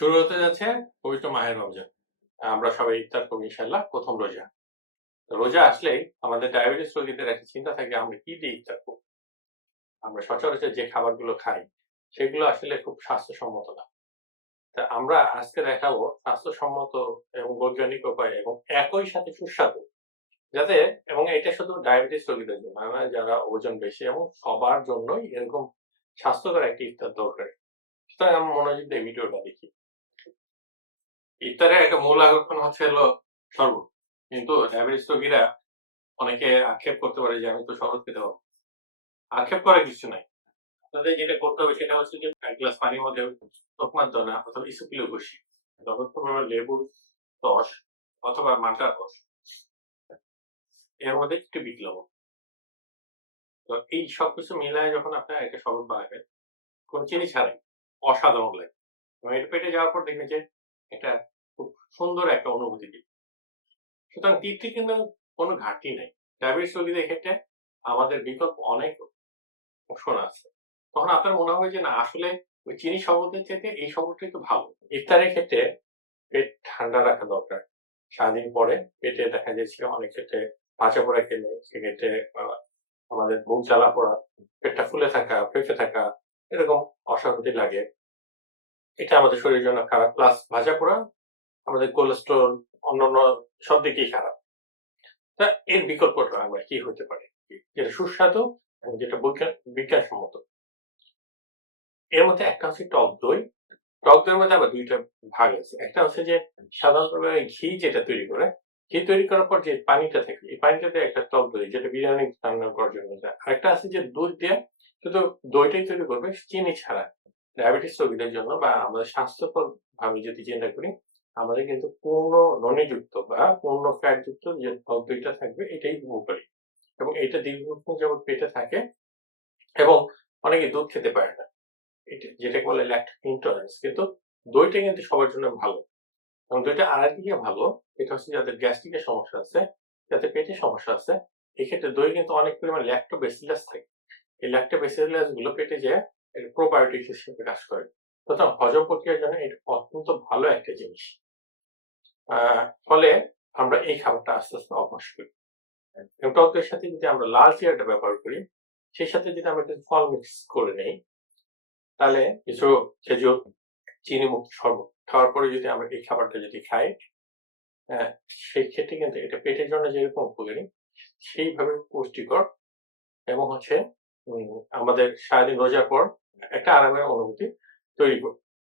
শুরু হতে যাচ্ছে পবিত্র মাহে রমজান। আমরা সবাই ইফতার করব ইনশাআল্লাহ প্রথম রোজা। তো রোজা আসলেই আমাদের ডায়াবেটিস রোগীদের একটা চিন্তা থাকে আমরা কি দিয়ে ইফতার করব? আমরা সচরাচর যে খাবারগুলো খাই সেগুলো আসলে খুব স্বাস্থ্যসম্মত না। তা আমরা আজকে দেখাবো স্বাস্থ্যসম্মত এবং বৈজ্ঞানিক উপায় এবং একই সাথে সুস্বাদু। যাতে এবং এটা শুধু ডায়াবেটিস রোগীদের জন্য না, যারা ওজন বেশি এবং সবার জন্যই এরকম স্বাস্থ্যকর একটা ইফতার দরকারি। সুতরাং আমরা মনোযোগ দিয়ে ভিডিওটা দেখি। ইফতারের একটা মূল আকর্ষণ হচ্ছে হলো শরবত। কিন্তু ডায়াবেটিস রোগীরা অনেকে আক্ষেপ করতে পারে যে আমি তো শরবত খেতে পারব। আক্ষেপ করার কিছু নাই। আপনাদের যেটা করতে হবে সেটা হচ্ছে যে ১ গ্লাস পানির মধ্যে তোকমার দানা অথবা ইসুপিল ঘষি, যথেষ্ট পরিমাণ লেবুর রস অথবা মাল্টার রস, এর মধ্যে একটু বিট লবণ। তো এই সবকিছু মিলায় যখন আপনারা একটা শরবত বানাবেন, কোন চিনি ছাড়াই, অসাধারণ লাগে। এবং এটা পেটে যাওয়ার পর দেখবেন যে একটা খুব সুন্দর একটা অনুভূতি দিবে। সুতরাং তৃপ্তির কিন্তু কোনো ঘাটতি নাই। ডায়াবেটিস রোগীদের ক্ষেত্রে আমাদের বিকল্প অনেক অপশন আছে। তখন আপনার মনে হবে যে না আসলে ওই চিনি শরবতের চাইতে এই শরবতটাই তো ভালো। ইফতারের ক্ষেত্রে পেট ঠান্ডা রাখা দরকার। সারাদিন পরে পেটে দেখা যাচ্ছে অনেক ক্ষেত্রে ভাজা পোড়া খেলে সেক্ষেত্রে আমাদের বুক জ্বালা পোড়া, পেটটা ফুলে থাকা, ফেঁপে থাকা এরকম অস্বস্তি লাগে। এটা আমাদের শরীরের জন্য খারাপ। প্লাস ভাজা পোড়া আমাদের কোলেস্টেরল অন্যান্য সব দিকেই খারাপ। তা এর বিকল্পটা আমরা কি হতে পারে? যেটা সুস্বাদু এবং যেটা বিজ্ঞানসম্মত। এর মধ্যে একটা হচ্ছে টক দই। টক দইয়ের মধ্যে আবার ২ টা ভাগ আছে। একটা হচ্ছে যে সাধারণভাবে ঘি যেটা তৈরি করে, ঘি তৈরি করার পর যে পানিটা থাকে, এই পানিটাতে একটা টক দই যেটা বিরিয়ানি রান্না করার জন্য যায়। আরেকটা আছে যে দুধ দিয়ে শুধু দইটাই তৈরি করবে চিনি ছাড়া। ডায়াবেটিস রোগীদের জন্য বা আমাদের স্বাস্থ্যকর ভাবে যদি চিন্তা করি, আমাদের কিন্তু পূর্ণ ননিযুক্ত বা পূর্ণ ফ্যাটযুক্ত যে টক দইটা থাকবে এটাই উপকারী। এবং এটা দীর্ঘক্ষণ যাবৎ পেটে থাকে এবং অনেকে দুধ খেতে পারে না। যেটাকে বলে ল্যাকটোজ ইনটলারেন্স। কিন্তু দইটা কিন্তু সবার জন্য ভালো। এবং দইটা আরেকদিকে ভালো, এটা হচ্ছে যাদের গ্যাস্ট্রিকের সমস্যা আছে, যাদের পেটের সমস্যা আছে, এক্ষেত্রে দই কিন্তু অনেক পরিমাণ ল্যাক্টোব্যাসিলাস থাকে। এই ল্যাক্টোব্যাসিলাস গুলো পেটে যেয়ে প্রোবায়োটিক হিসেবে কাজ করে। সুতরাং হজম প্রক্রিয়ার জন্য এটা অত্যন্ত ভালো একটা জিনিস। ফলে আমরা এই খাবারটা আস্তে, আস্তে অভ্যাস করি। এবং টক দইয়ের সাথে যদি আমরা লাল চিড়াটা ব্যবহার করি, সেই সাথে যদি আমরা কিছু ফল মিক্স করে নেই, তাহলে কিছু খেজুর, চিনিমুক্ত শরবত খাওয়ার পরে যদি আমরা এই খাবারটা যদি খাই, হ্যাঁ, সেই ক্ষেত্রে কিন্তু এটা পেটের জন্য যেরকম উপকারী, সেইভাবে পুষ্টিকর এবং হচ্ছে আমাদের সারাদিন রোজার পর একটা আরামের অনুভূতি তৈরি করবে।